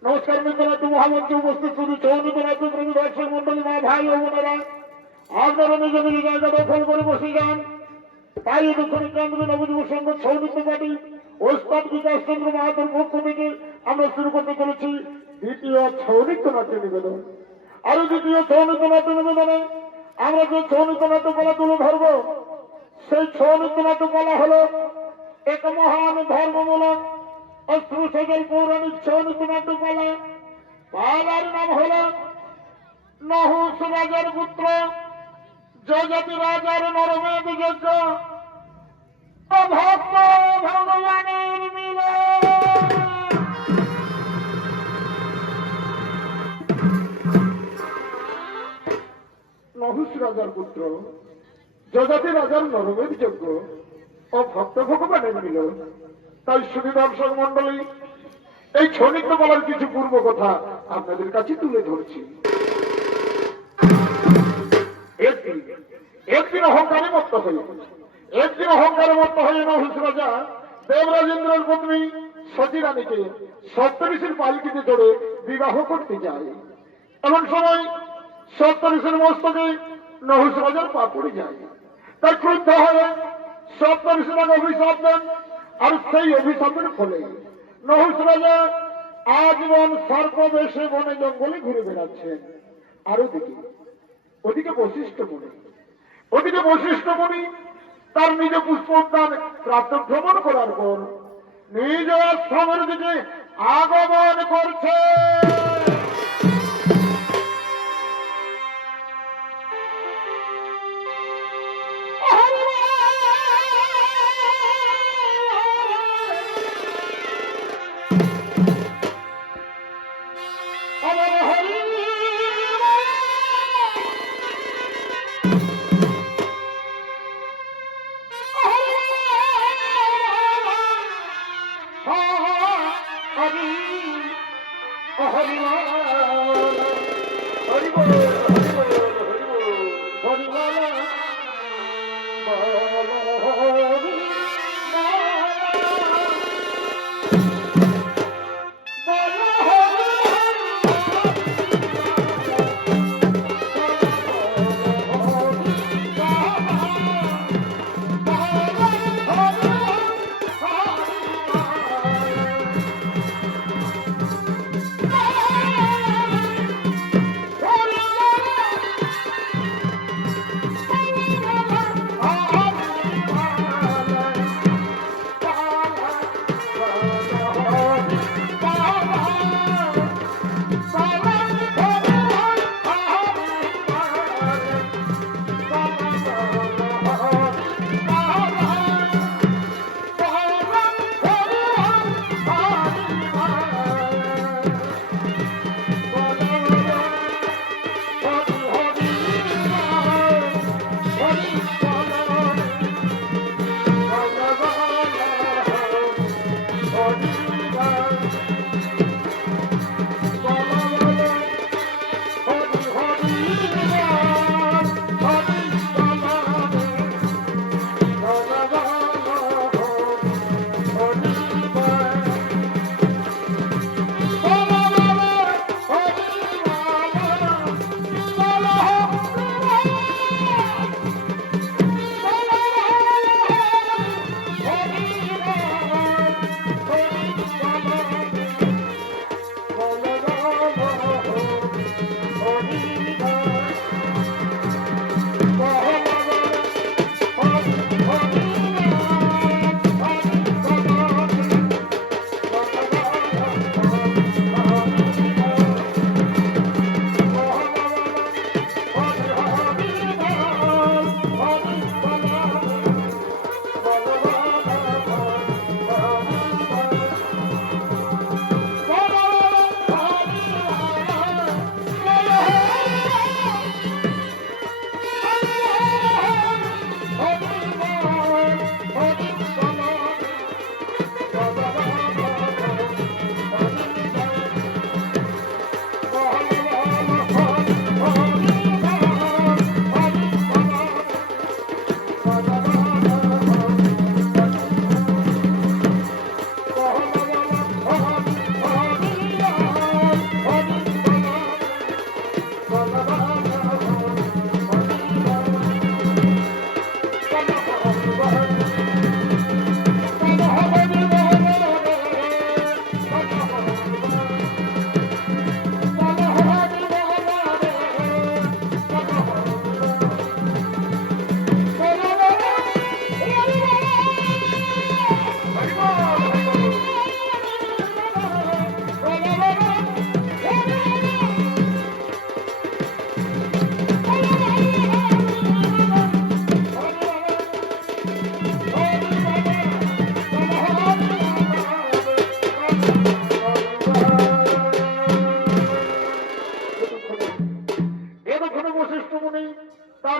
নমস্কার মিত্র মহামন্ত্রী উপস্থিত শুধু চৌনিত রাজ্যপ্রেমী দর্শক মন্ডলী মা ভাই ও বোনেরা, আপনারা নিজ নিজ জায়গা দখল করে বসে যান। তাই দক্ষিণ কেন্দ্রীয় নবযুব সংঘ ছৌ নৃত্য পার্টি ওস্তাদ বিকাশ চন্দ্র মাহাতোর পক্ষ থেকে আমরা শুরু করতে চলেছি দ্বিতীয় ছৌ নৃত্য নাট্য নিবেদন। আর দ্বিতীয় ছৌ নৃত্য নাট্য নিবেদনে আমরা যে ছৌ নৃত্য নাট্য কলা তুলে ধরব, সেই ছৌ নৃত্য নাট্য কলা হল এক মহান ধর্মমূলক অশ্রু সজল পৌরাণিক ছৌ নৃত্য নাট্য কলা। পালার নাম হল নহুষ রাজার পুত্র জগতি রাজার নরমেদ যজ্ঞ ভক্ত ভগবানের মিলন। নহুষ রাজার পুত্র জগতি রাজার নরমেদ যজ্ঞ ও ভক্ত ভগবানের মিলন। তাই শুধু দর্শক মন্ডলী, এই ছৌ নৃত্য বলার কিছু পূর্ব কথা আপনাদের কাছে তুলে ধরছি। একদিন অহংকারে মত্ত হয়ে নহুষ রাজা দেবরাজেন্দ্রের পত্নী সতীরানীকে সপ্তঋষির পালকিতে চড়ে বিবাহ করতে যায়। এমন সময় সপ্তঋষির মস্তকে নহুষ রাজার পা পড়ে যায়। তাই ক্রুদ্ধ হয়ে সপ্তঋষিরাকে অভিশাপ দেন। আর সেই অভিশাপের ফলে নহুষ রাজা আজীবন সর্প বেশে বনে জঙ্গলে ঘুরে বেড়াচ্ছেন। আর ওদিকে বশিষ্ঠ মুনি তার নিজ পুষ্পোদ্যান প্রাপ্ত ভ্রমণ করার পর নিজ আশ্রমের দিকে আগমন করছে।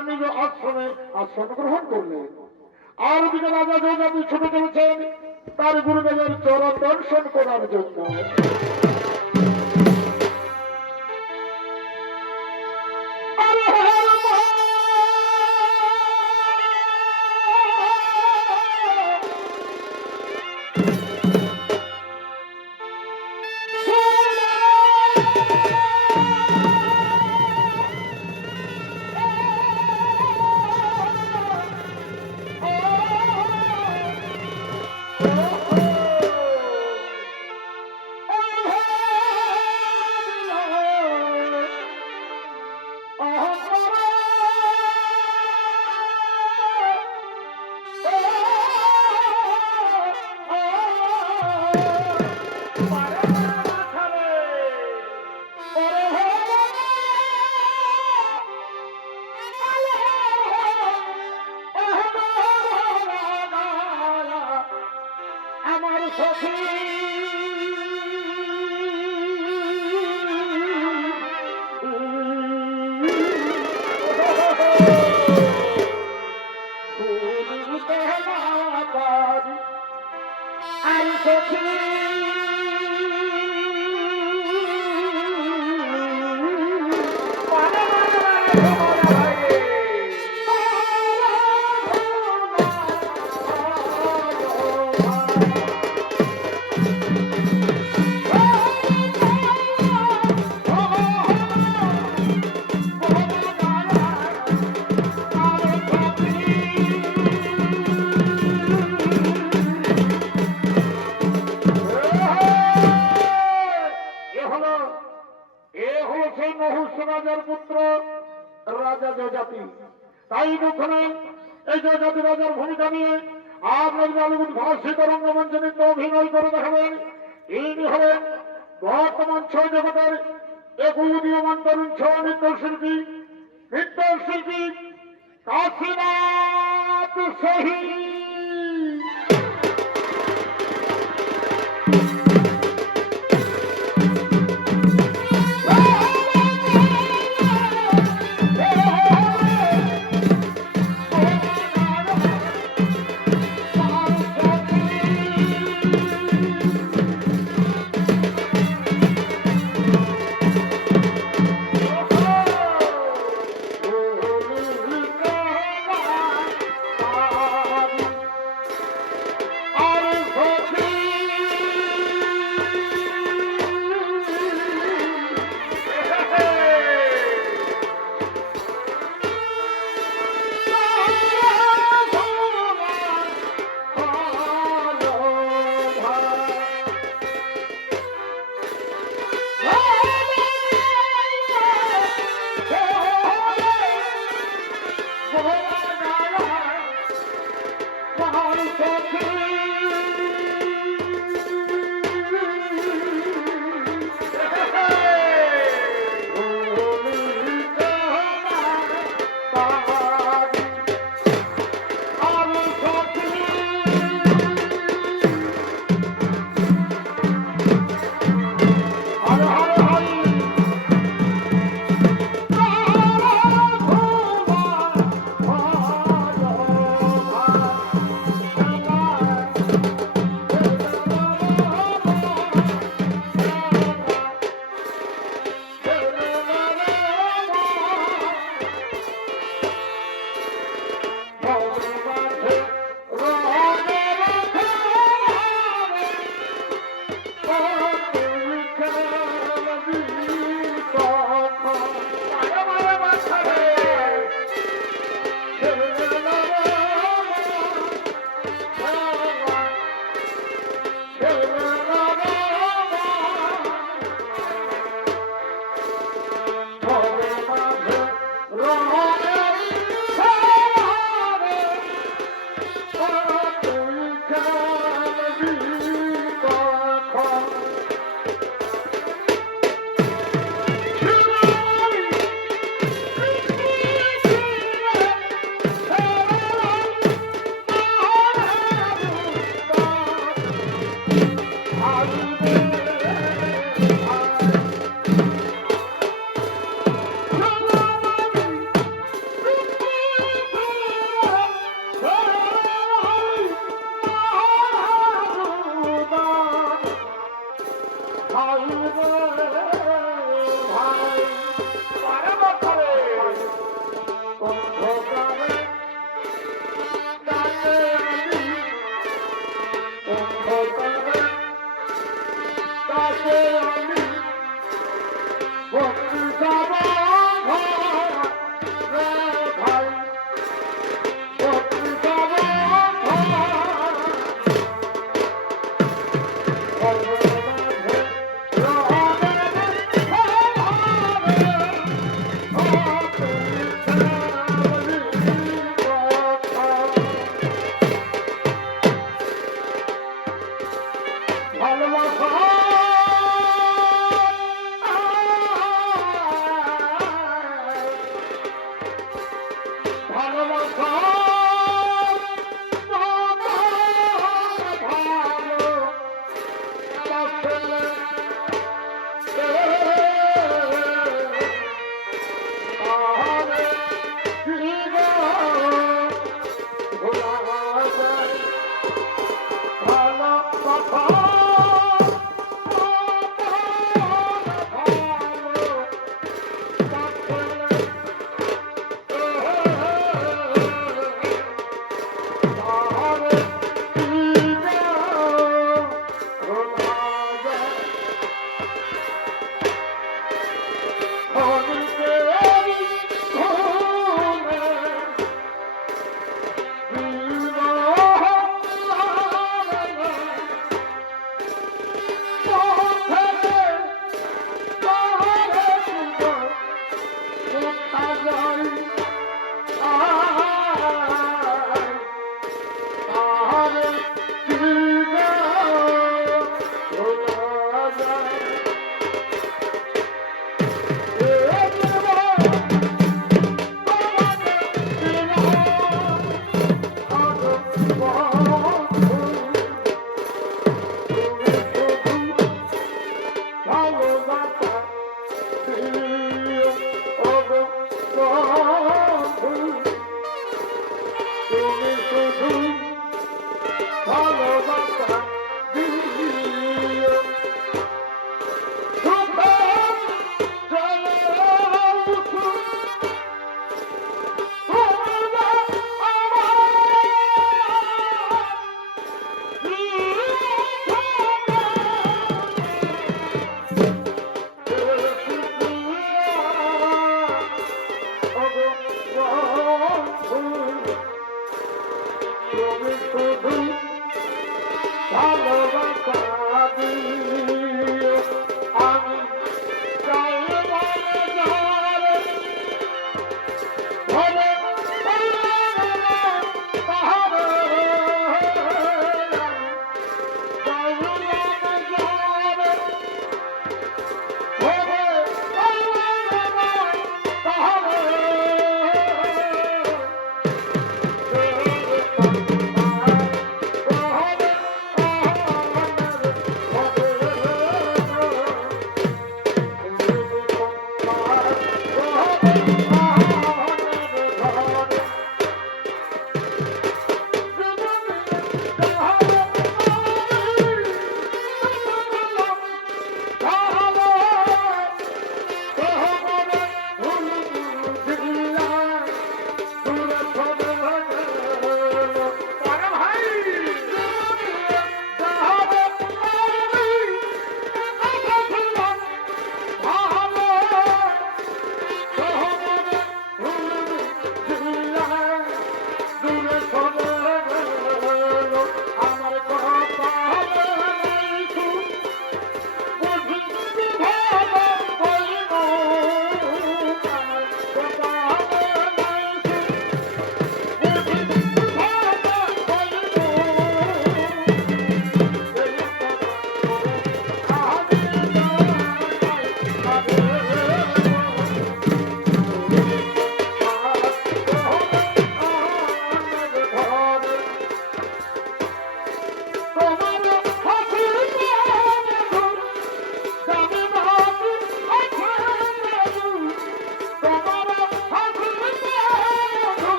তার নিজ আশ্রমে আশ্রম গ্রহণ করলেন। আর দিকে রাজা যৌজাতি ছুটে চলেছেন তার গুরুদেবের চরণ দর্শন করার জন্য। তাই দুঃখনে এই জয়জাতি রাজার ভূমিকা নিয়ে আপনাদের আলোকুট ভাষিত রঙ্গমঞ্চে নৃত্য অভিনয় করে দেখাবেন। ইনি হলেন বর্তমান ছয় জগতের এক উদীয়মান তরুণ ছয় নৃত্যশিল্পী কাশীনাথ সহি।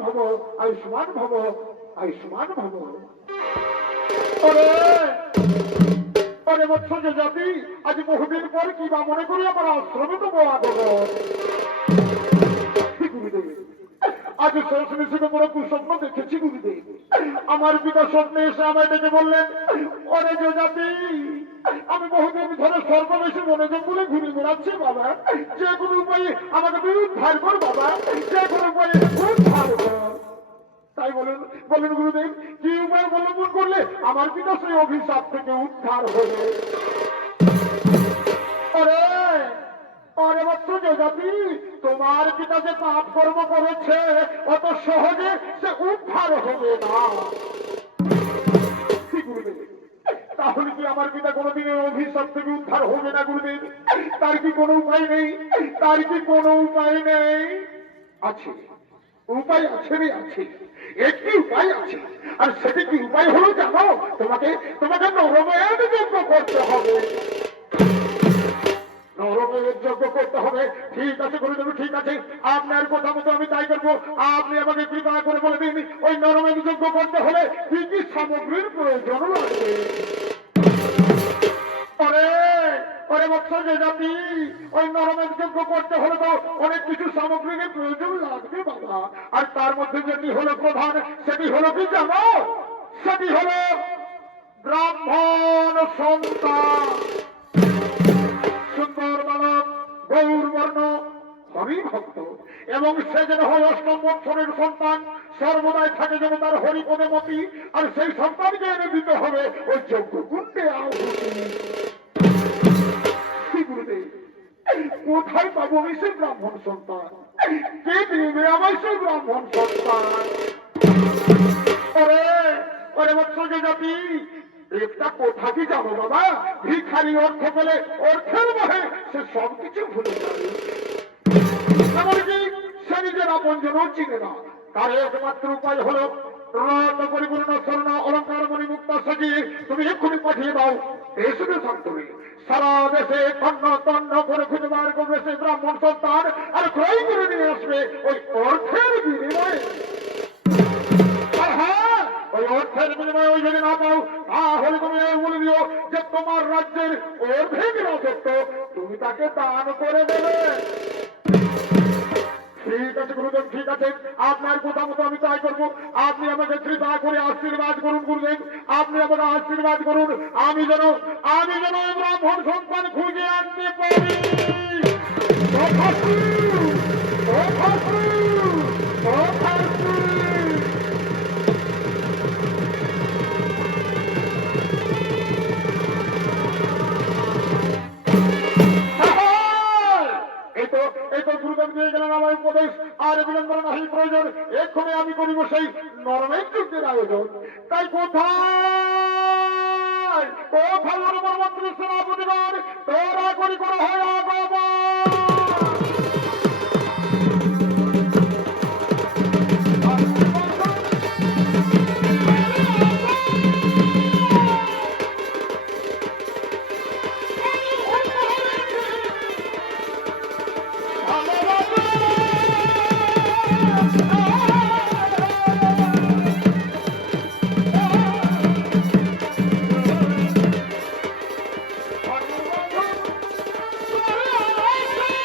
ভব, আয়ুষ্মান ভব, আয়ুষ্মান ভব। ওরে ওরে বৎস যে জাতি, আজ বহুদিন পর কি বা মনে করি আমার আশ্রমে তো আগমন। গুরুদেব, আজ সরস্বতী থেকে বড় কুস্বপ্ন দেখেছি গুরুদেব। আমার পিতা স্বপ্নে এসে আমায় ডেকে বললেন, ওরে যে জাতি, আমি বহুদিন ধরে সর্ববেশী বনে জঙ্গলে ঘুরে বেড়াচ্ছি বাবা, যে কোনো উপায়ে আমাকে তুই উদ্ধার কর বাবা, যে কোনো উপায়ে উদ্ধার কর। তাই বলেন বলেন গুরুদেব, কি উপায় অবলম্বন করলে আমার পিতা সেই অভিশাপ থেকে উদ্ধার হবে? ওরে ওরে বৎস যে জাতি, তোমার পিতা যে পাপ কর্ম করেছে অত সহজে সে উদ্ধার হবে না। গুরুদেব, তাহলে কি আমার পিতা কোনোদিনের অভিশাপ থেকে উদ্ধার হবে না গুরুদেব? তার কি কোনো উপায় নেই? তার কি কোনো উপায় নেই? আছে, উপায় আছে রে, আছে, একটি উপায় আছে। আর সেটি কি উপায় হলো জানো? তোমাকে তোমাকে নরমের যজ্ঞ করতে হবে। নরমের যজ্ঞ করতে হবে। ঠিক আছে গুরুদেব, ঠিক আছে, আপনার কথা মতো আমি তাই করবো। আপনি আমাকে কৃপা করে বলে দিন, ওই নরমের যজ্ঞ করতে হলে কি কি সামগ্রীর প্রয়োজন লাগবে? ওরে বৎস যে জাতি, ওই নরমের যজ্ঞ করতে হলে তো অনেক কিছু সামগ্রীর প্রয়োজন লাগবে বাবা। আর তার মধ্যে যেটি হলো প্রধান, সেটি হলো কি জানো? সেটি হলো ব্রাহ্মণ সন্তান, সুন্দর বালক, গৌরবর্ণ, হরিভক্ত, এবং সে যেন হয় অষ্টম বৎসরের সন্তান, সর্বদাই থাকে যেন তার হরিপদে মতি। আর সেই সন্তানকে এনে দিতে হবে ওই যজ্ঞ কুণ্ডে আহুতি। কোথায় পাবো আমি সেই ব্রাহ্মণ সন্তান? কে দিবে আমার সেই ব্রাহ্মণ সন্তান? ওরে বৎস যে জাতি, একটা কথা কি জানো বাবা? ভিখারি অর্থ পেলে অর্থের মহে সে সবকিছু ভুলে যাবে। এমনকি সে নিজের আপন জনও চিনে না। তার একমাত্র উপায় হলো রত্ন পরিপূর্ণ স্বর্ণ অলঙ্কার মণিমুক্তা সাজিয়ে তুমি এক্ষুনি পাঠিয়ে দাও দেশে দেশান্তরে। সারা দেশে তন্ন তন্ন করে খুঁজে বার করবে সে ব্রাহ্মণ সন্তান, আর ক্রয় করে নিয়ে আসবে ওই অর্থের বিনিময়ে। ওই অর্থের বিনিময়ে ওই যদি না পাও, তাহলে তুমি বলে দিও যে তোমার রাজ্যের অর্ধেক রাজত্ব তুমি তাকে দান করে দেবে। ঠিক আছে গুরুদেব, ঠিক আছে, আপনার কথা মতো আমি তাই করবো। আপনি আমাকে কৃপা করে আশীর্বাদ করুন গুরুদেব, আপনি আমাকে আশীর্বাদ করুন। আমি যেন ওই ব্রাহ্মণ সন্তান খুঁজে আনতে পারি। আর বিলম্বন নাহি প্রয়োজন, এক্ষণে আমি করিব সেই নরমের যুদ্ধের আয়োজন। তাই কোথায় কোথায় মন্ত্রী সেনাপতিগণ, তোরা করি করা হয় আগমন।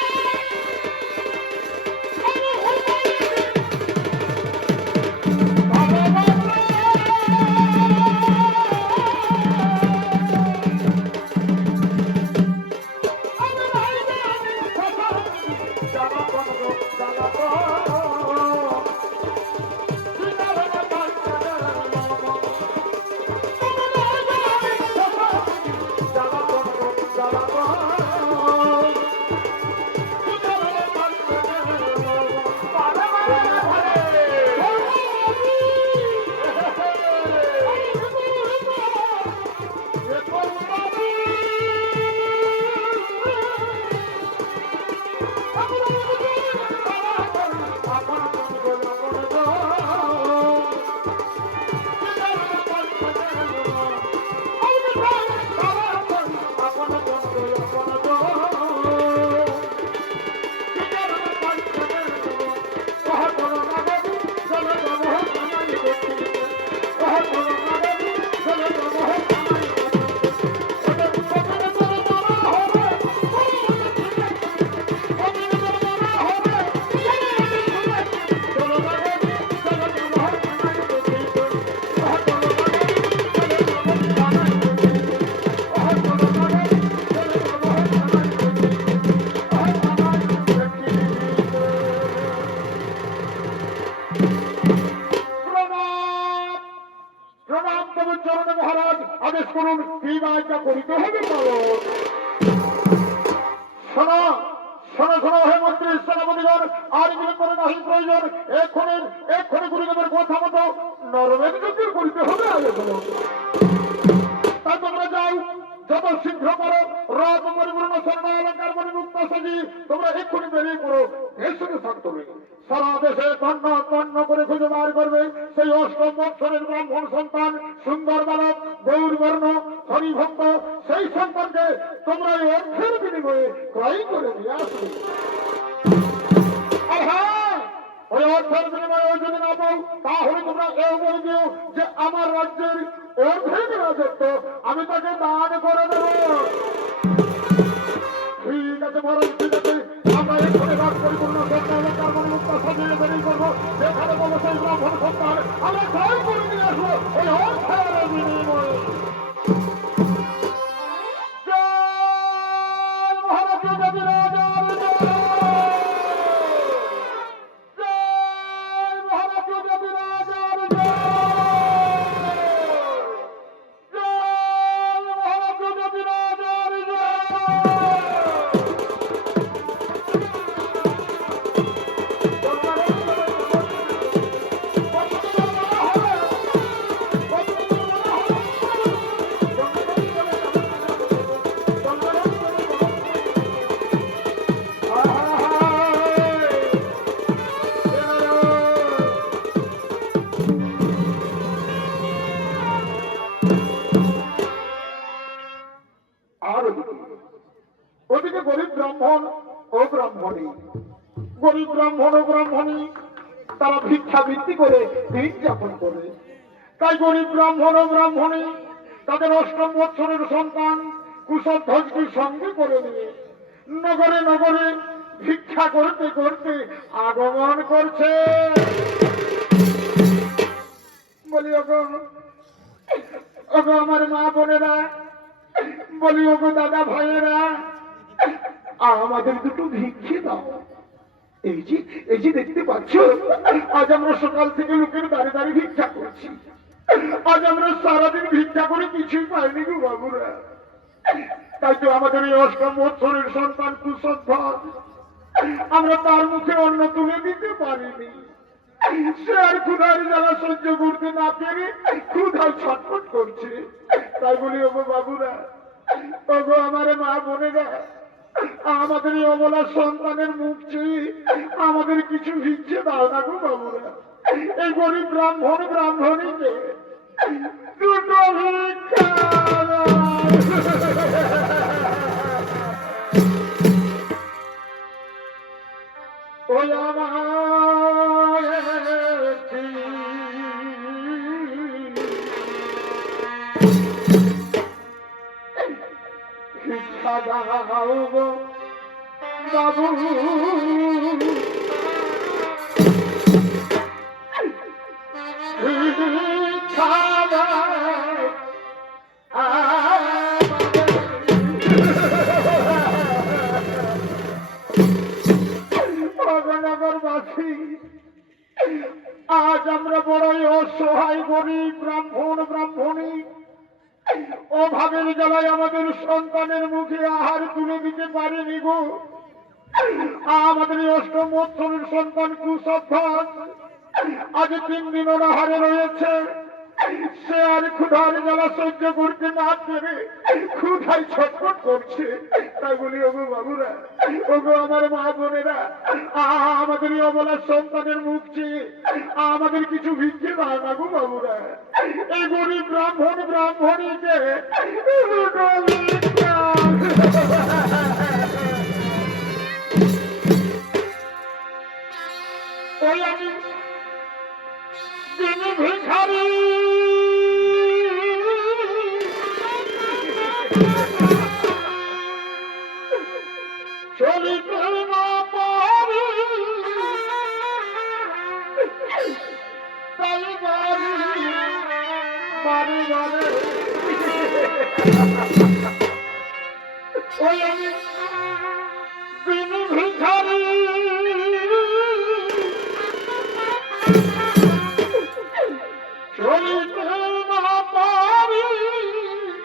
আদেশ করুন কি দায়টা করিতে হবে পালন। শোনো শোনো শোনো হে মন্ত্রী সেনাপতিগণ, আর বিলম্ব করে নাহি প্রয়োজন, এক্ষণে গুরুদেবের কথা মতো নরমের যোগ্য করিতে হবে আলোচনা। তা তোমরা যাও, যত শীঘ্র পারো রথ পরিপূর্ণ স্বর্ণ অলঙ্কার পরিমুক্ত সাজি তোমরা এক্ষুনি বেরিয়ে পড়ো। এর সঙ্গে থাকতে হবে সারা দেশে তন্ন তন্ন করে খুঁজে বার করবে সেই অষ্টম বৎসরের ব্রাহ্মণ সন্তান সুন্দর বালক গৌরবর্ণ হরিভক্ত, সেই সন্তানকে তোমরা এই অর্থের বিনিময়ে ক্রয় করে নিয়ে আসবে। আর হ্যাঁ, ওই অর্থের বিনিময়ে যদি না পাও তাহলে তোমরা এও বলে দিও যে আমার রাজ্যের অর্ধেক রাজত্ব আমি তাকে দান করে দেব। ঠিক আছে বরং ঠিক আছে, আমরা এখানে রাজ পরিপূর্ণ সরকার মনোমুক্ত সাজিয়ে বেরিয়ে করবো। যেখানে বলো সেই ব্রাহ্মণ সন্তান আমরা জয় করে নিয়ে আসবো ওই অর্থের বিনিময়ে। জয় মহারাজ দেবী রাজার জয়, জয় মহারাজ দেবী রাজার জয়, জয় মহারাজ দেবী রাজার জয়। ওদিকে গরিব ব্রাহ্মণ ও ব্রাহ্মণী, গরিব ব্রাহ্মণ ও ব্রাহ্মণী তারা ভিক্ষাবৃত্তি করে দিন যাপন করে। তাই গরিব ব্রাহ্মণ ও ব্রাহ্মণী তাদের অষ্টম বৎসরের সন্তান কুশধ্বজকে সঙ্গে করে নিয়ে নগরে নগরে ভিক্ষা করতে করতে আগমন করছে। বলি ওগো ওগো আমার মা বোনেরা, বলি ওগো দাদা ভাইয়েরা, আমাদের দুটো ভিক্ষে দাও। এই যে দেখতে পাচ্ছ, আজ আমরা সকাল থেকে লোকের দাঁড়িয়ে দাঁড়িয়ে ভিক্ষা করছি। আজ আমরা সারাদিন ভিক্ষা করে কিছুই পাইনি গো বাবুরা। তাই তো আমাদের এই অষ্টম বৎসরের সন্তান কুশধ্বজ, আমরা তার মুখে অন্ন তুলে দিতে পারিনি। সে আর ক্ষুধার জ্বালা সহ্য করতে না পেরে ক্ষুধায় ছটফট করছে। তাই বলি ওগো বাবুরা, ওগো আমার মা বোনেরা, আমাদের এই অবলা সন্তানের মুখ চেয়ে আমাদের কিছু ভিক্ষে দাও না গো বাবুরা। এই গরিব ব্রাহ্মণ ব্রাহ্মণীকে দুটো ভিক্ষা ওই আমার ভিক্ষা দাও গো বাবু, ভিক্ষা দাও নগরবাসী। আজ আমরা বড়ই অসহায় গরিব ব্রাহ্মণ ব্রাহ্মণী, অভাবের জ্বালায় আমাদের সন্তানের মুখে আহার তুলে দিতে পারিনি গো। আমাদের অষ্টম বৎসরের সন্তান কুশধ্বজ আজ 3 দিন অনাহারে রয়েছে। সে আর ক্ষুধার জ্বালা সহ্য করতে না পেরে ক্ষুধায় ছটফট করছে। তাই বলি ওগো বাবুরা, ওগো আমার মা বোনেরা, আমাদের অবলা সন্তানের মুখ চেয়ে আমাদের কিছু ভিক্ষে দাও না গো বাবুরা। এই গরিব ব্রাহ্মণ ব্রাহ্মণীকে ওই আমি তিনি ভিখারি চলিতে না পারি, তাই বাড়ি বাড়ি বাড়ি ওই আমি তিনি ভিখারি চলিতে না পারি,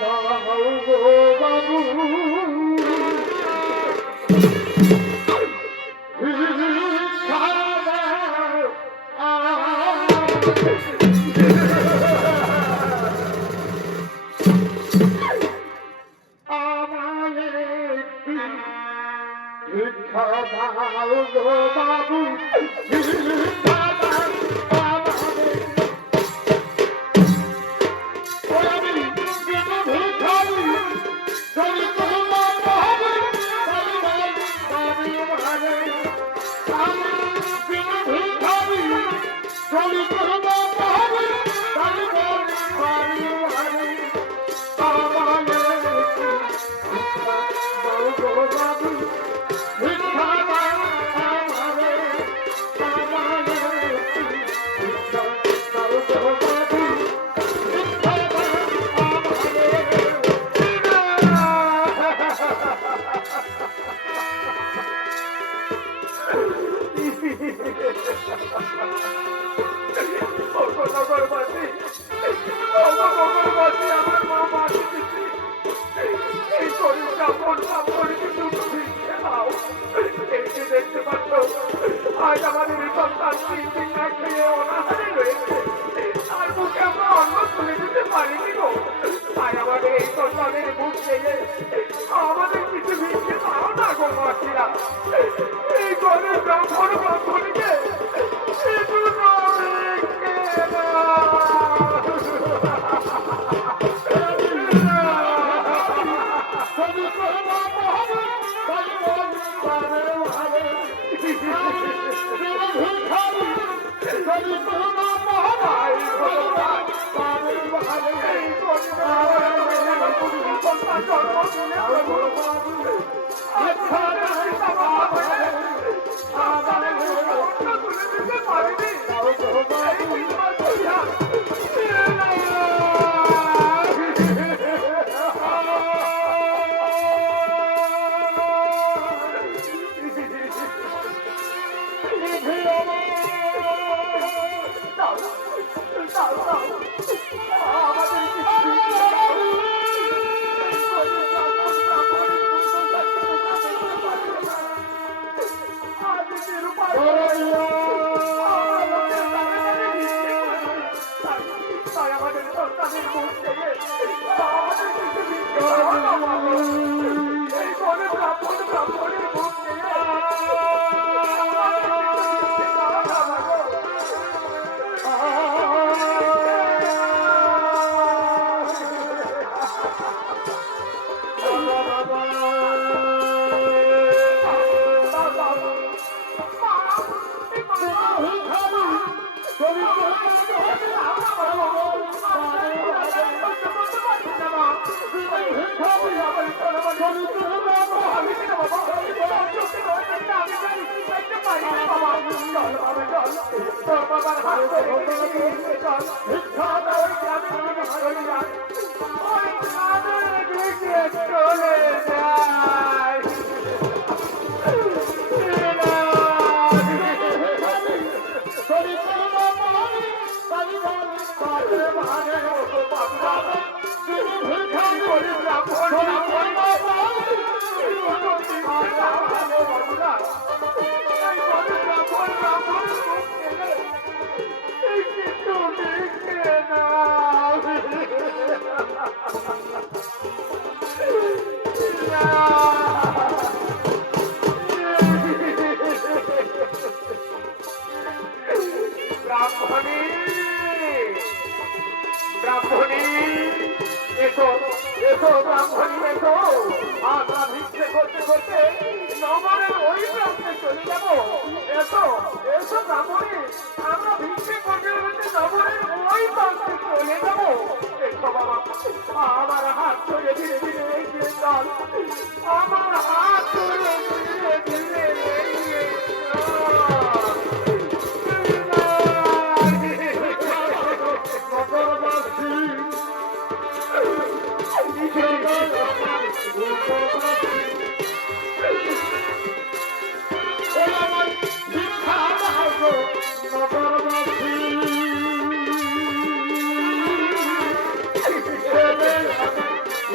দাও গো বাবু ভিক্ষা দাও গো বাবু ভিক্ষা দাও আমারে ওরে বিনা ভিখারি চলি তোমা পাবে পাবে আমারে আমি বিনা ভিখারি চলি তোমা পাবে পাবে আমারে আমারে ভিক্ষা দাও গো বাবু আজ আমাদের সন্তান তিন না খেয়ে অনাহারে রয়েছে তার মুখে আমরা অন্ন তুলে দিতে পারিনি গো তাই আমাদের এই সন্তানের মুখ থেকে আমাদের কিছু ভিক্ষে পাও না গো মাসিরা এই ঘরে ব্রাহ্মণ ব্রাহ্মণীকে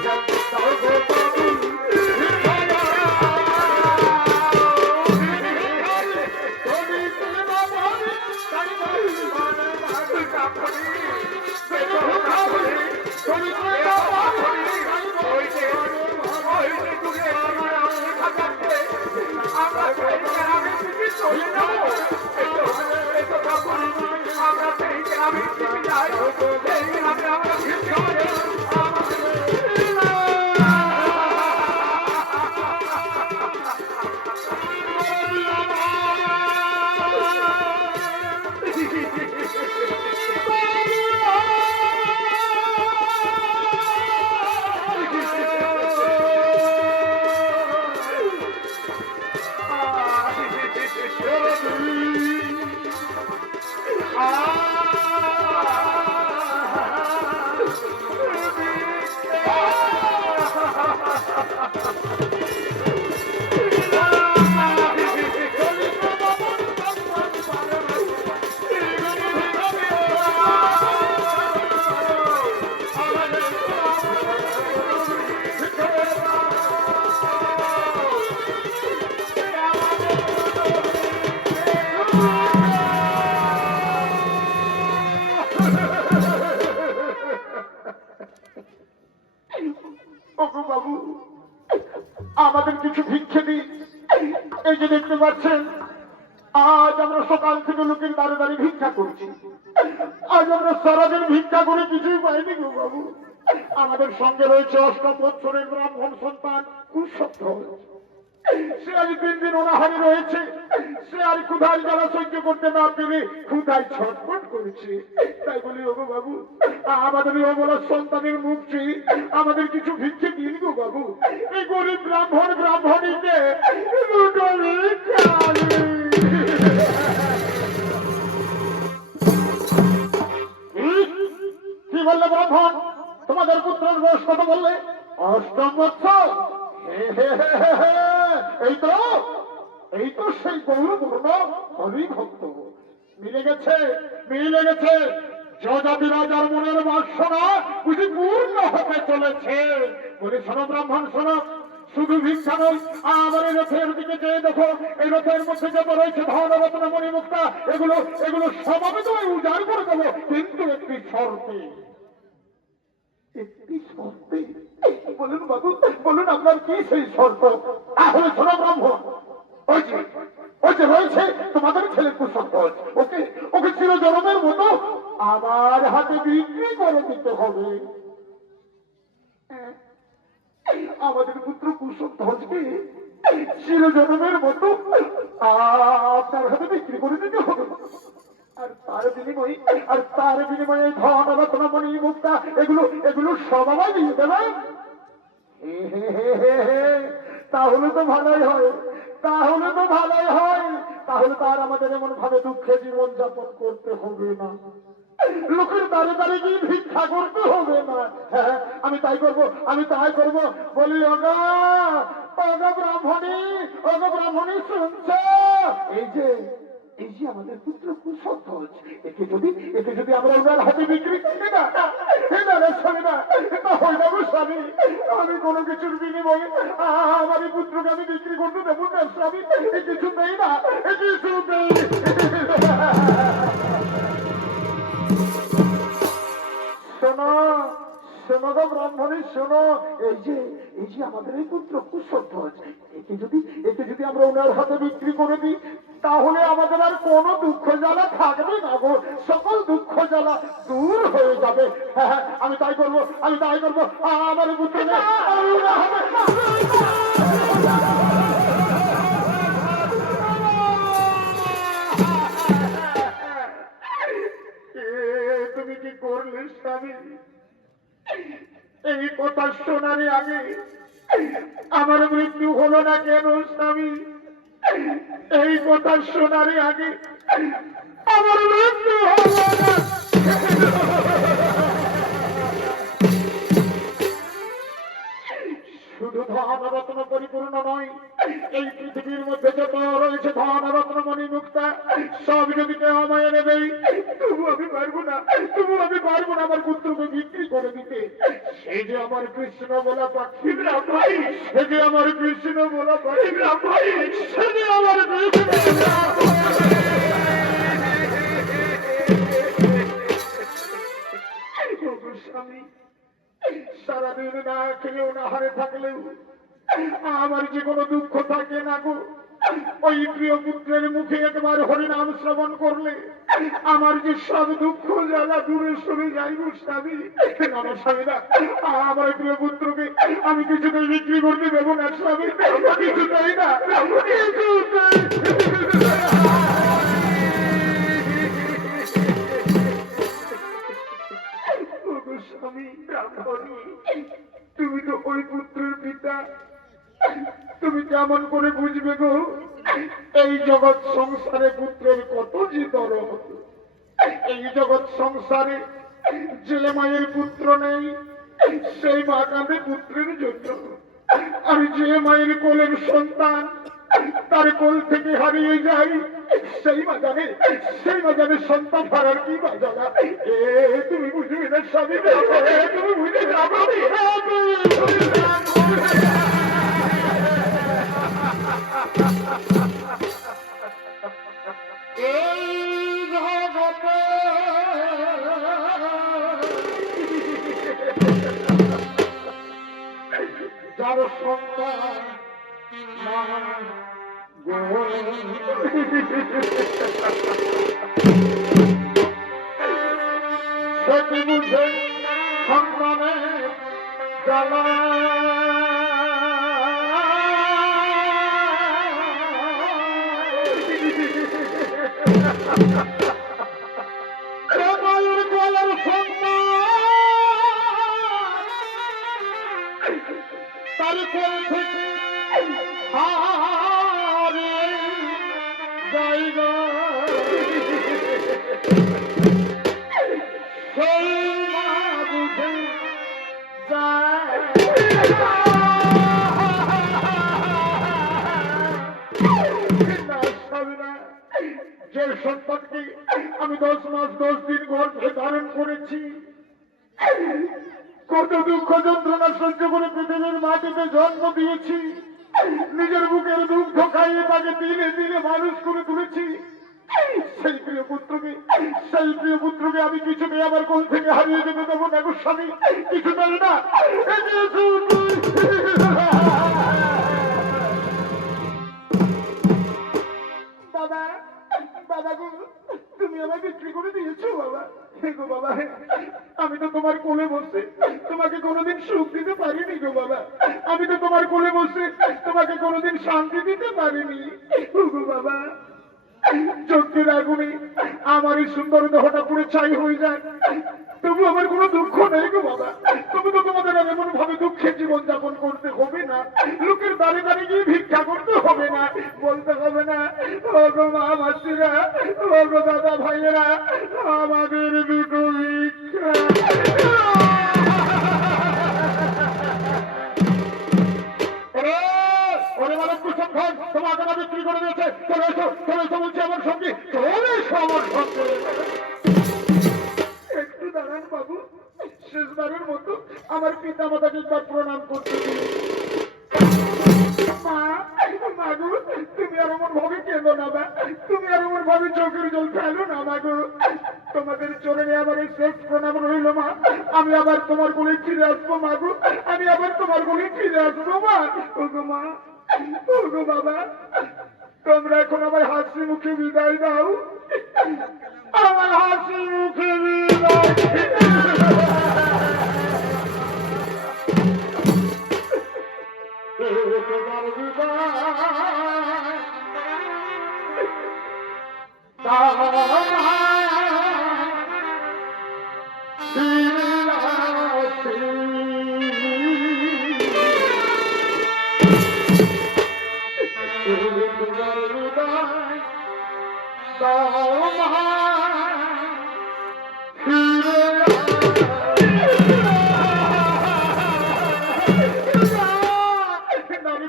বাবু আমাদের কিছু ভিক্ষে দিন। এই যে দেখতে পাচ্ছেন আজ আমরা সকাল থেকে লোকের দাঁড়ে দাঁড়িয়ে ভিক্ষা করছি। আজ আমরা সারাদিন ভিক্ষা করে কিছুই পাইনি গো বাবু। আমাদের সঙ্গে রয়েছে ৮ বৎসরের ব্রাহ্মণ সন্তান কুশব্দ। সে আজ ৩ দিন অনাহারে রয়েছে। সে আর ক্ষুধার জ্বালা সহ্য করতে না পেরে ক্ষুধায় ছটফট করেছে। তাই বলি ওগো বাবু আমাদের এই অবলা সন্তানের মুখ চেয়ে আমাদের কিছু ভিক্ষে দিন গো বাবু। এই গরিব ব্রাহ্মণীকে দুটো কি বললে ব্রাহ্মণ? তোমাদের পুত্রের বয়স কত বললে? ৮ বৎসর। এই তো সেই গৌরবর্ণ হরি ভক্ত। মিলে গেছে। যজাতি রাজার মনের বাসনা বুঝি পূর্ণ হতে চলেছে। বলি শোনো ব্রাহ্মণ শোনো, শুধু ভিক্ষা নয়, আমার এই রথের দিকে চেয়ে দেখো। এই রথের মধ্যে যত রয়েছে ধন রত্ন মণিমুক্তা এগুলো সমাবেত উজাড় করে দেবো, কিন্তু একটি শর্তে। বলুন বাবু বলুন আপনার কি সেই শর্ত? তাহলে শোনো ব্রাহ্মণ, ওই যে রয়েছে তোমাদের ছেলে কুশব্দ, ওকে চিরজনমের মতো আমার হাতে বিক্রি করে দিতে হবে। আমাদের পুত্র কুশব্দকে চিরজনমের মতো আপনার হাতে বিক্রি করে দিতে হবে। আর তার বিনিময়ে ধন রত্ন মণি মুক্তা এগুলো সব আমায় দিয়ে দেবেন। তাহলে তো ভালোই হয়। তাহলে তার আমাদের এমন ভাবে দুঃখে জীবন যাপন করতে হবে না, লোকের দাঁড়ে দাঁড়িয়ে গিয়ে ভিক্ষা করতে হবে না। হ্যাঁ আমি তাই করবো। বলি ওগো ব্রাহ্মণী শুনছ? এই যে আমাদের পুত্র কুশব্দ, একে যদি আমরা ওনার হাতে বিক্রি করি না স্বামী, আমি কোনো কিছুর বিনিময়ে আমার এই পুত্রকে আমি বিক্রি করতে দেবো না স্বামী। কিছু নেই না, কিছু নেই। শোনো গো ব্রাহ্মণী শোনো, এই যে আমাদের এই পুত্র কুশব্দ, একে যদি আমরা ওনার হাতে বিক্রি করে দিই তাহলে আমাদের আর কোনো দুঃখ জ্বালা থাকবে না গো। সকল দুঃখ জ্বালা দূর হয়ে যাবে। হ্যাঁ আমি তাই করবো। আমার পুত্র তুমি কি করলে স্বামী? এই কথা শোনার আগে আমার মৃত্যু হলো না কেন স্বামী? এই কথা শোনার আগে আমার মৃত্যু হলো না। শুধু ধন রত্ন পরিপূর্ণ নয়, এই পৃথিবীর মধ্যে যত রয়েছে ধন রত্ন মণি মুক্তা সব যদি কেউ আমায় এনে দেয়, তবু আমি পারবো না, তবু আমি পারবো না আমার পুত্রকে বিক্রি করে দিতে। সে যে আমার কৃষ্ণ বলা পাখি, সে যে আমার কৃষ্ণ বলা পাখি, সে যে আমার কৃষ্ণ। স্বামী, সারাদিন না খেলেও না হারে থাকলেও আমার যে কোনো দুঃখ থাকে না গো, ওই প্রিয় পুত্রের মুখে একবার হরিনাম শ্রবণ করলে আমার যে সব দুঃখ জ্বালা দূরে সরে যাই গো স্বামী। না স্বামী না, আমার প্রিয় পুত্রকে আমি কিছুতেই বিক্রি করতে দেবো না স্বামী, কিছুতেই না, স্বামী। তুমি তো ওই পুত্রের পিতা, তুমি কেমন করে বুঝবে গো এই জগৎ সংসারে পুত্রের কত যে দরদ। এই জগৎ সংসারে যে মায়ের পুত্র নেই সেই মা কাঁদে পুত্রের জন্য, আর যে মায়ের কোলের সন্তান তার কোল থেকে হারিয়ে যায় সেই মা জানে, সেই মা জানে সন্তান হারার কি বাজানা। তুমি বুঝবে না স্বামী, তুমি বুঝে যাবো। এই জগতে যার সন্তান মা গো, সেটি বুঝে সন্তানের জ্বালা। মায়ের গলার সন্তান তার কোল থেকে হারে জায়গা, সেই মা বুঝে যায়। যে সন্তানকে আমি 10 মাস 10 দিন গর্ভে ধারণ করেছি, কত দুঃখ যন্ত্রণা সহ্য করে পৃথিবীর মাটিতে জন্ম দিয়েছি, নিজের বুকের দুগ্ধ খাইয়ে তাকে দিনে দিনে মানুষ করে তুলেছি, সেই প্রিয় পুত্রকে আমি কিছুতেই আমার কোল থেকে হারিয়ে যেতে দেবো না গো স্বামী, কিছুতেই না। বাবা, বাবা গো, তুমি আমাকে বিক্রি করে দিয়েছো বাবা। গো বাবা, আমি তো তোমার কোলে বসে তোমাকে কোনোদিন সুখ দিতে পারিনি গো বাবা, আমি তো তোমার কোলে বসে তোমাকে কোনোদিন শান্তি দিতে পারিনি গো বাবা। চোখের আগুনে আমার এই সুন্দর দেহটা পুরো ছাই হয়ে যায়, তবু আমার কোনো দুঃখ নেই গো বাবা। তুমি তো তোমাদের এমন ভাবে দুঃখের জীবন যাপন করতে হবে না, লোকের দাঁড়িয়ে দাঁড়িয়ে গিয়ে ভিক্ষা করতে হবে না, বলতে হবে না ও গো মা মাসিরা, ও গো দাদা ভাইয়েরা, আমাদের দুটো ভিক্ষা। তোমাকে না বিক্রি করে দিয়েছে, চলে এসো, চলে এসো বলছি আমার সঙ্গে, চলে এসো আমার সঙ্গে। একটু দাঁড়ান বাবু, শেষবারের মতো আমার পিতা মাতাকে একবার প্রণাম করতে দিন। মা, মাগো, তুমি আর এমন ভাবে কেঁদো না মা, তুমি আর এমন ভাবে চোখের জল ফেলো না মাগো। তোমাদের চরণে আমার এই শেষ প্রণাম রইল মা, আমি আবার তোমার কোলে ফিরে আসবো মাগো, আমি আবার তোমার কোলে ফিরে আসবো মা। ওগো মা, ওগো বাবা, তোমরা এখন আমার হাসি মুখে বিদায় দাও, আমার হাসি মুখে বিদায়।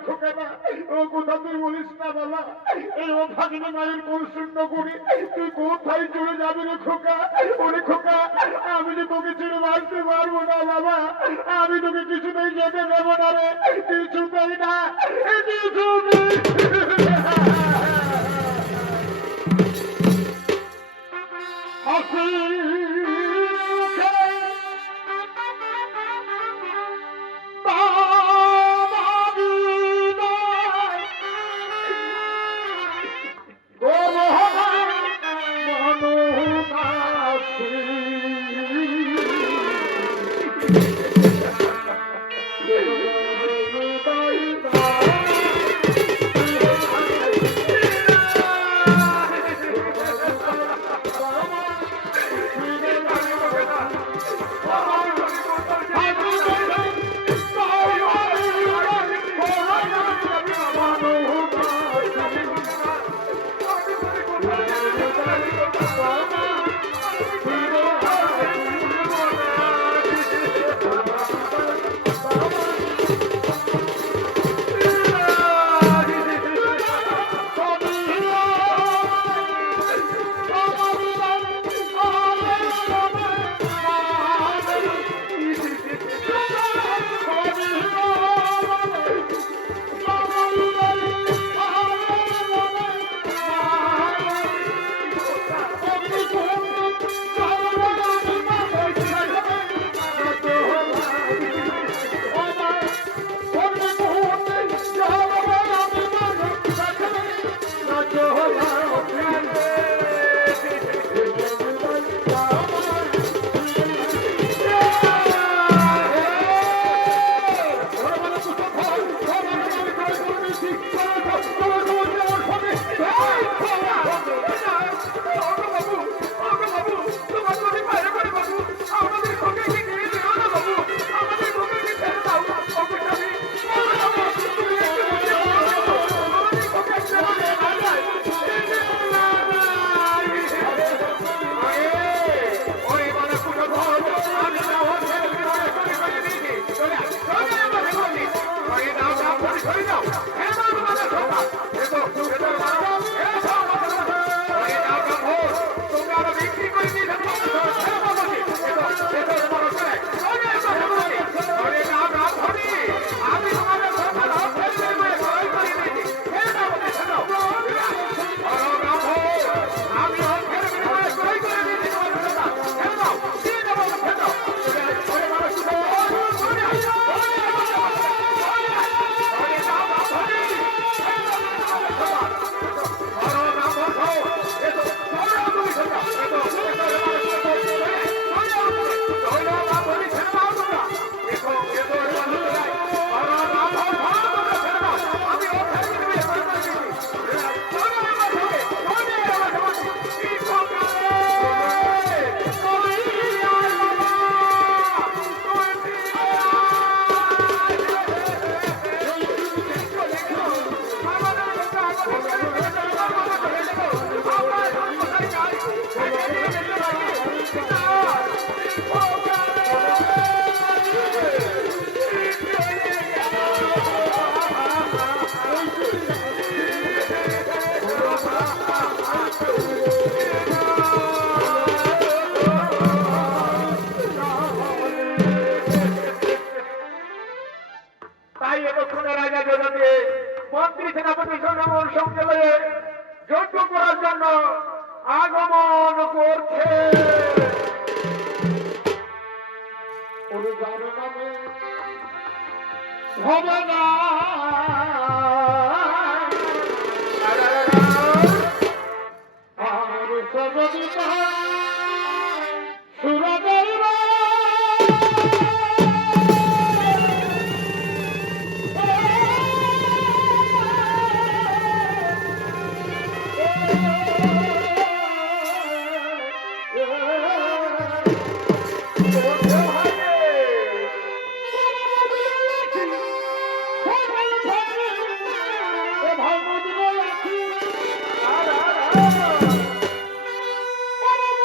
খোকাটা ও কোথা তুই বলিস না বাবা এই অভাগিনী মায়ের কোন শূন্য করি তুই কোথায় চলে যাবি রে খোকা ওরে খোকা আমি যে তোকে ছেড়ে বাঁচতে পারবো না বাবা আমি তোকে কিছুতেই যেতে দেবো না রে কিছুতেই না কিছুতেই মন্ত্রী সেনাপতি সৈন্যবল সঙ্গে লয়ে যজ্ঞ করার জন্য আগমন করছে। হবে না আর সজদিতা সুরদেব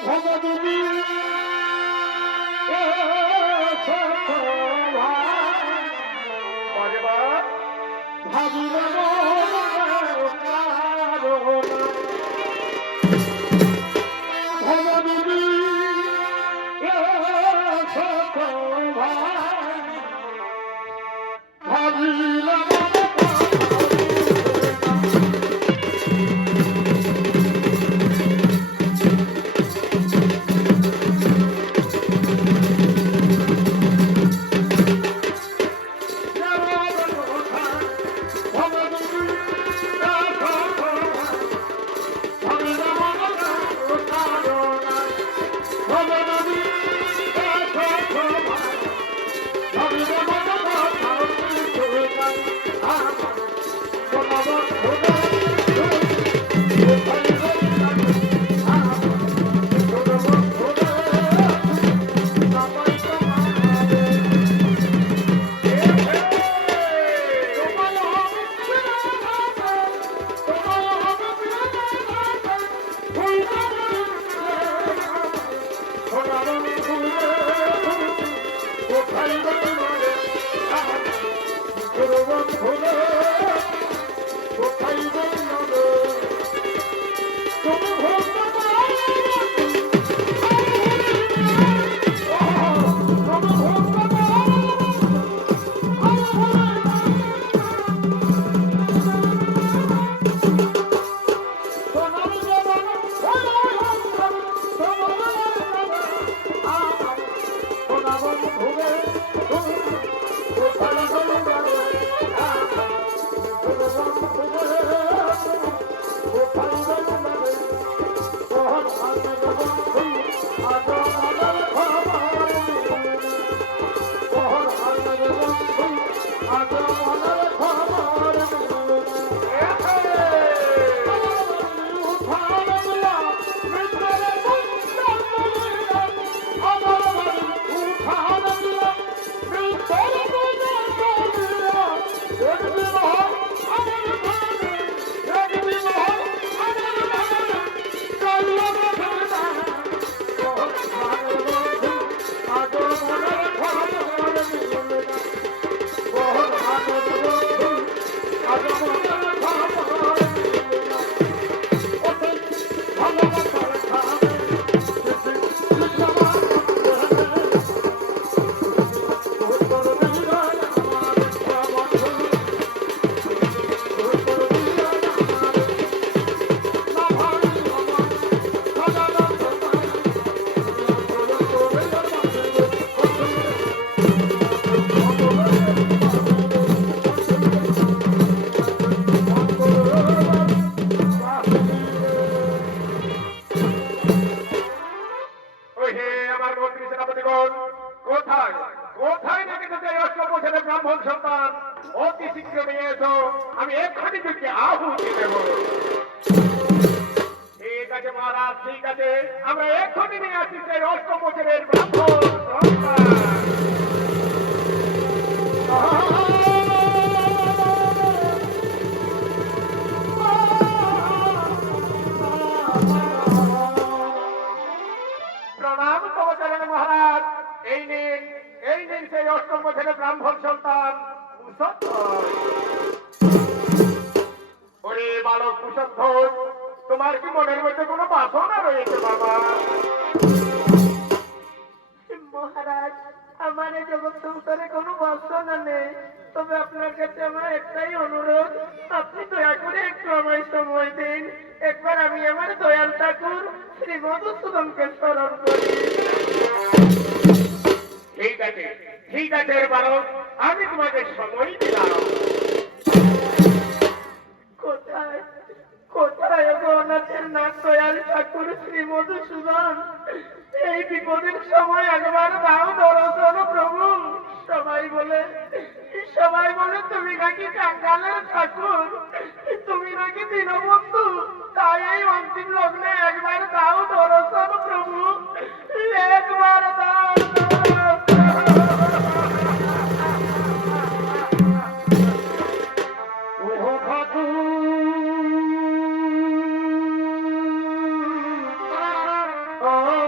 ভগবতী ভাবিব ভগবতী ভাবিলাম তোমার কি মনের মধ্যে কোনো বাসনা রয়েছে বাবা? মহারাজ, আমার এই জগৎ সংসারে কোনো বাসনা নেই, তবে আপনার কাছে আমার একটাই অনুরোধ, আপনি দয়া করে একটু আমায় সময় দিন। একবার আমি আমার দয়াল ঠাকুর শ্রী মধুসূদনকে স্মরণ করি। ঠিক আছে, ঠিক আছে বালক, আমি তোমাকে সময় দিলাম। কোথায় কোথায় অনাথের নাথ দয়াল ঠাকুর শ্রী মধুসূদন? এই বিপদের সময় একবার দাও দর্শন প্রভু। সবাই বলে তুমি নাকি কাঙ্গালের ঠাকুর, তুমি নাকি দীনবন্ধু, তাই এই অন্তিম লগ্নে একবার দাও দর্শন প্রভু, একবার দাও। Oh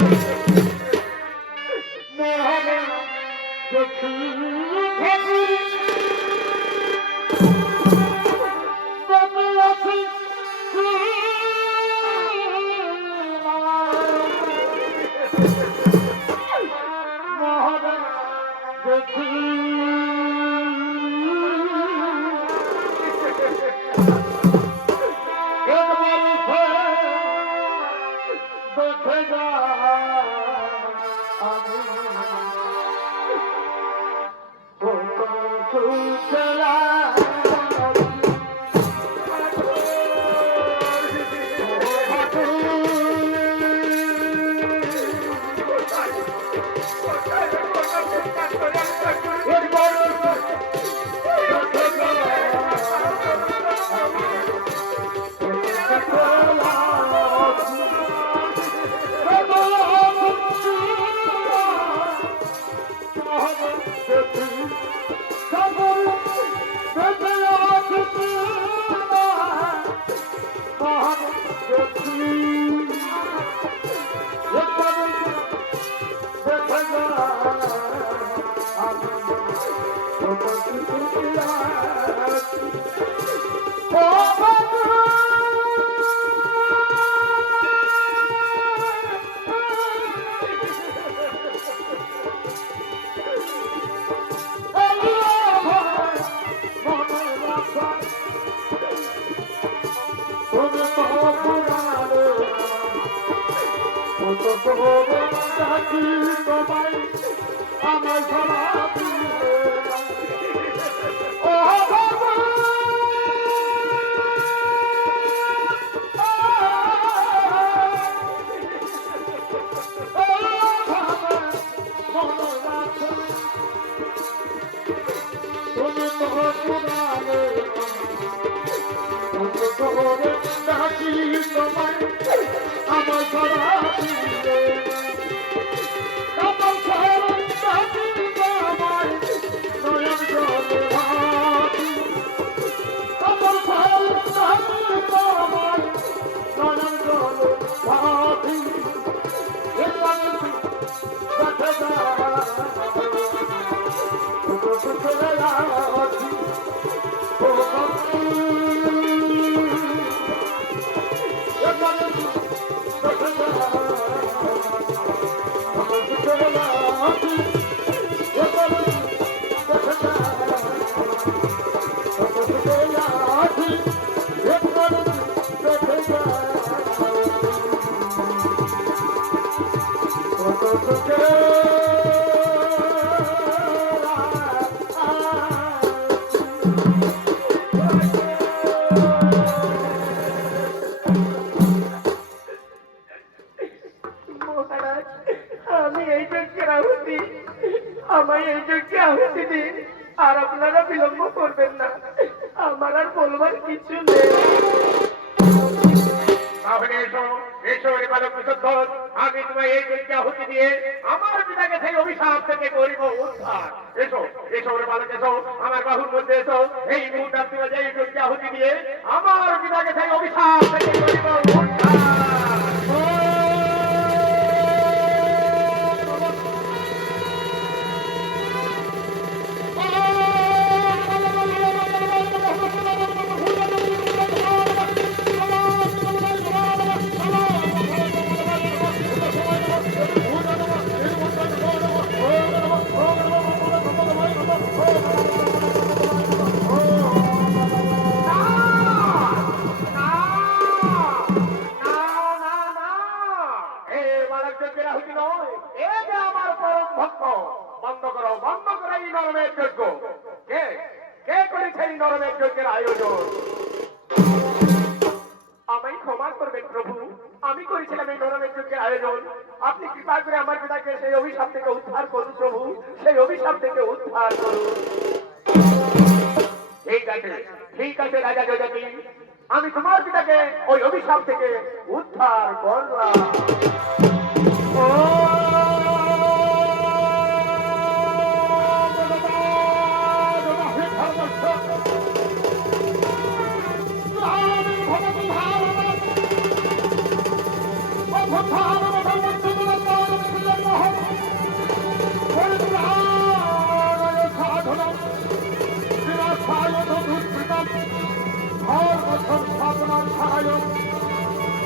মহারাজ, আমি এই যজ্ঞের আহুতি, আমায় এই যজ্ঞে আহুতি দিন, আর আপনারা বিলম্ব করবেন না, আমার আর বলবার কিছু নেই। তাহলে এসো এসো এর বালক বিশুদ্ধ, আমি তোমায় এই যজ্ঞে আহুতি দিয়ে আমার পিতাকে সেই অভিশাপ থেকে করিব উদ্ধার। এসো এসো ওর বালক, এসো আমার বাহুর মধ্যে এসো। এই মুহূর্তে তুমি এই যজ্ঞে আহুতি দিয়ে আমার পিতাকে সেই অভিশাপ থেকে করিব উদ্ধার। বন্ধ করো এই নরমের যজ্ঞ। কে কে করেছে এই নরমের যজ্ঞের আয়োজন? আমায় ক্ষমা করবেন প্রভু, আমি করেছিলাম এই নরমের যজ্ঞের আয়োজন। আপনি কৃপা করে আমার পিতাকে সেই অভিশাপ থেকে উদ্ধার করুন প্রভু, সেই অভিশাপ থেকে উদ্ধার করুন। ঠিক আছে রাজা যজাতি, আমি তোমার পিতাকে ওই অভিশাপ থেকে উদ্ধার করলাম। Oh,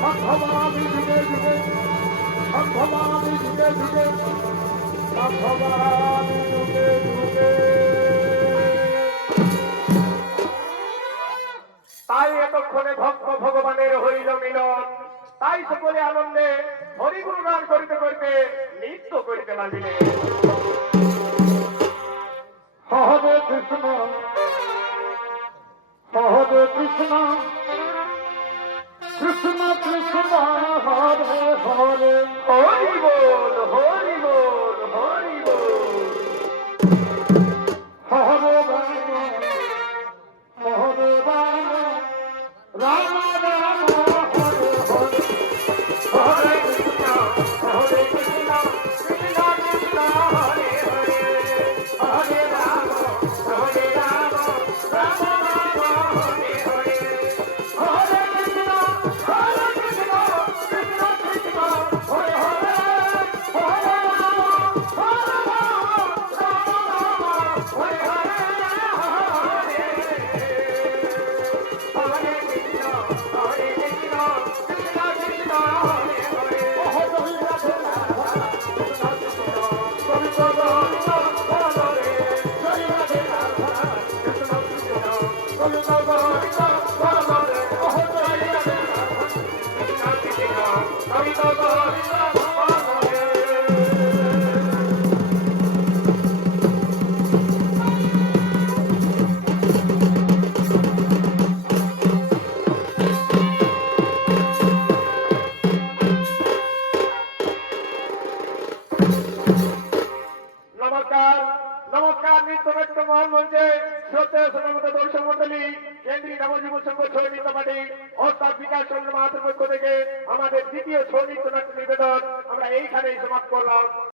সংঘবামী যুগে যুগে, সংঘবামী যুগে যুগে, সংঘবামী যুগে যুগে। তাই এতক্ষণে ভক্ত ভগবানের হইল মিলন, তাই সকলে আনন্দে হরিগুণ গান করিতে করিতে নৃত্য করিতে লাগিলে। হরে কৃষ্ণ, হরে কৃষ্ণ, কৃষ্ণ কৃষ্ণ হরে হরে। হরি বল, হরি বল, হরি বল। হরে রাম, হরে রাম, রাম রাম হরে হরে। হরে কৃষ্ণ, হরে কৃষ্ণ, কৃষ্ণ কৃষ্ণ হরে হরে। হরে রাম, হরে রাম, রাম রাম হরে হরে। হরে কৃষ্ণ, হরে কৃষ্ণ, কৃষ্ণ কৃষ্ণ হরে হরে। হরে রাম, হরে রাম, রাম রাম হরে হরে। হরে কৃষ্ণ, হরে কৃষ্ণ, কৃষ্ণ কৃষ্ণ হরে হরে। নমস্কার, নমস্কার। নৃত্যনাট্য মহল মঞ্চে শ্রদ্ধেয় সমবেত দর্শক মন্ডলী, কেন্দ্রীয় নবযুব সংঘ ছৌ নৃত্য পার্টি অর্থাৎ বিকাশ চন্দ্র মাহাতের পক্ষ থেকে আমাদের দ্বিতীয় ছৌ নৃত্য নাট্য নিবেদন আমরা এইখানেই সমাপ্ত করলাম।